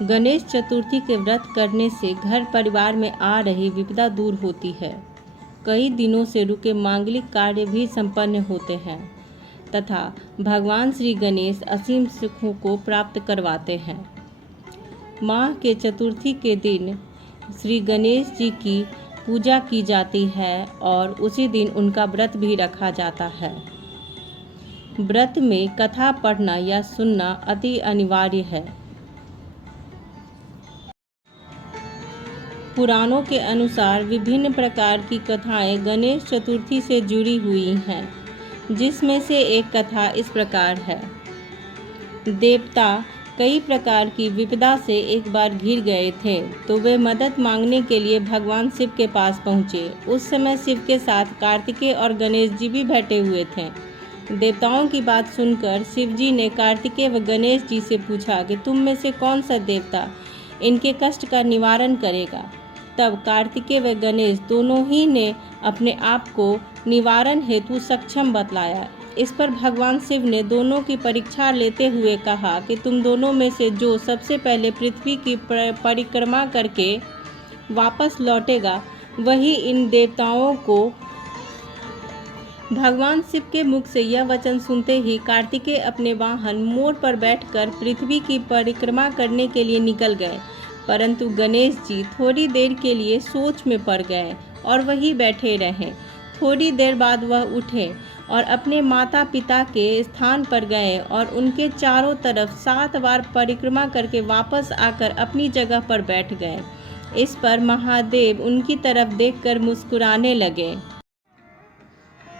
गणेश चतुर्थी के व्रत करने से घर परिवार में आ रही विपदा दूर होती है। कई दिनों से रुके मांगलिक कार्य भी संपन्न होते हैं तथा भगवान श्री गणेश असीम सुखों को प्राप्त करवाते हैं। माह के चतुर्थी के दिन श्री गणेश जी की पूजा की जाती है और उसी दिन उनका व्रत भी रखा जाता है। व्रत में कथा पढ़ना या सुनना अति अनिवार्य है। पुराणों के अनुसार विभिन्न प्रकार की कथाएं गणेश चतुर्थी से जुड़ी हुई हैं, जिसमें से एक कथा इस प्रकार है। देवता कई प्रकार की विपदा से एक बार घिर गए थे, तो वे मदद मांगने के लिए भगवान शिव के पास पहुँचे। उस समय शिव के साथ कार्तिकेय और गणेश जी भी बैठे हुए थे। देवताओं की बात सुनकर शिव जी ने कार्तिकेय व गणेश जी से पूछा कि तुम में से कौन सा देवता इनके कष्ट का निवारण करेगा। तब कार्तिकेय व गणेश दोनों ही ने अपने आप को निवारण हेतु सक्षम बतलाया। इस पर भगवान शिव ने दोनों की परीक्षा लेते हुए कहा कि तुम दोनों में से जो सबसे पहले पृथ्वी की परिक्रमा करके वापस लौटेगा, वही इन देवताओं को। भगवान शिव के मुख से यह वचन सुनते ही कार्तिकेय अपने वाहन मोर पर बैठकर पृथ्वी की परिक्रमा करने के लिए निकल गए, परंतु गणेश जी थोड़ी देर के लिए सोच में पड़ गए और वहीं बैठे रहे। थोड़ी देर बाद वह उठे और अपने माता पिता के स्थान पर गए और उनके चारों तरफ 7 बार परिक्रमा करके वापस आकर अपनी जगह पर बैठ गए। इस पर महादेव उनकी तरफ देखकर मुस्कुराने लगे।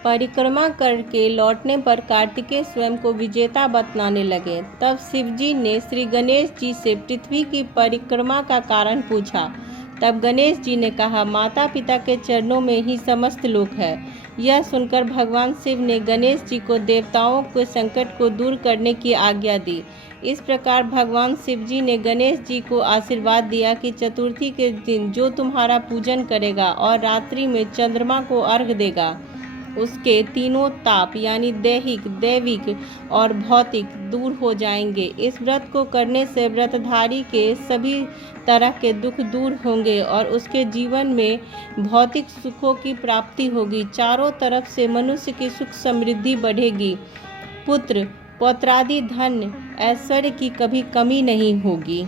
परिक्रमा करके लौटने पर कार्तिकेय स्वयं को विजेता बतलाने लगे। तब शिवजी ने श्री गणेश जी से पृथ्वी की परिक्रमा का कारण पूछा। तब गणेश जी ने कहा, माता पिता के चरणों में ही समस्त लोक है। यह सुनकर भगवान शिव ने गणेश जी को देवताओं के संकट को दूर करने की आज्ञा दी। इस प्रकार भगवान शिव जी ने गणेश जी को आशीर्वाद दिया कि चतुर्थी के दिन जो तुम्हारा पूजन करेगा और रात्रि में चंद्रमा को अर्घ देगा, उसके तीनों ताप यानी दैहिक, दैविक और भौतिक दूर हो जाएंगे। इस व्रत को करने से व्रतधारी के सभी तरह के दुख दूर होंगे और उसके जीवन में भौतिक सुखों की प्राप्ति होगी। चारों तरफ से मनुष्य की सुख समृद्धि बढ़ेगी। पुत्र, पौत्रादि, धन, ऐश्वर्य की कभी कमी नहीं होगी।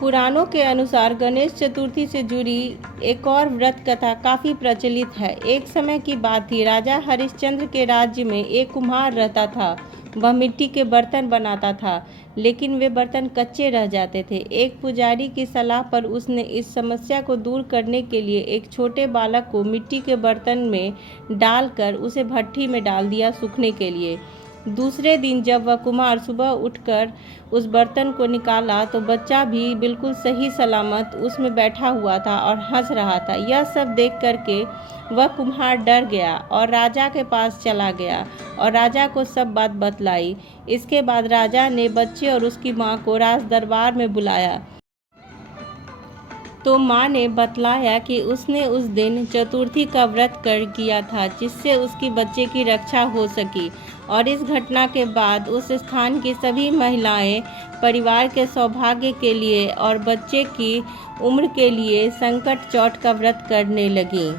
पुराणों के अनुसार गणेश चतुर्थी से जुड़ी एक और व्रत कथा काफ़ी प्रचलित है। एक समय की बात थी, राजा हरिश्चंद्र के राज्य में एक कुम्हार रहता था। वह मिट्टी के बर्तन बनाता था, लेकिन वे बर्तन कच्चे रह जाते थे। एक पुजारी की सलाह पर उसने इस समस्या को दूर करने के लिए एक छोटे बालक को मिट्टी के बर्तन में डालकर उसे भट्ठी में डाल दिया सूखने के लिए। दूसरे दिन जब वह कुम्हार सुबह उठकर उस बर्तन को निकाला तो बच्चा भी बिल्कुल सही सलामत उसमें बैठा हुआ था और हंस रहा था। यह सब देख करके वह कुम्हार डर गया और राजा के पास चला गया और राजा को सब बात बतलाई। इसके बाद राजा ने बच्चे और उसकी माँ को राज दरबार में बुलाया तो माँ ने बतलाया कि उसने उस दिन चतुर्थी का व्रत किया था, जिससे उसकी बच्चे की रक्षा हो सकी। और इस घटना के बाद उस स्थान की सभी महिलाएं परिवार के सौभाग्य के लिए और बच्चे की उम्र के लिए संकट चौथ का व्रत करने लगीं।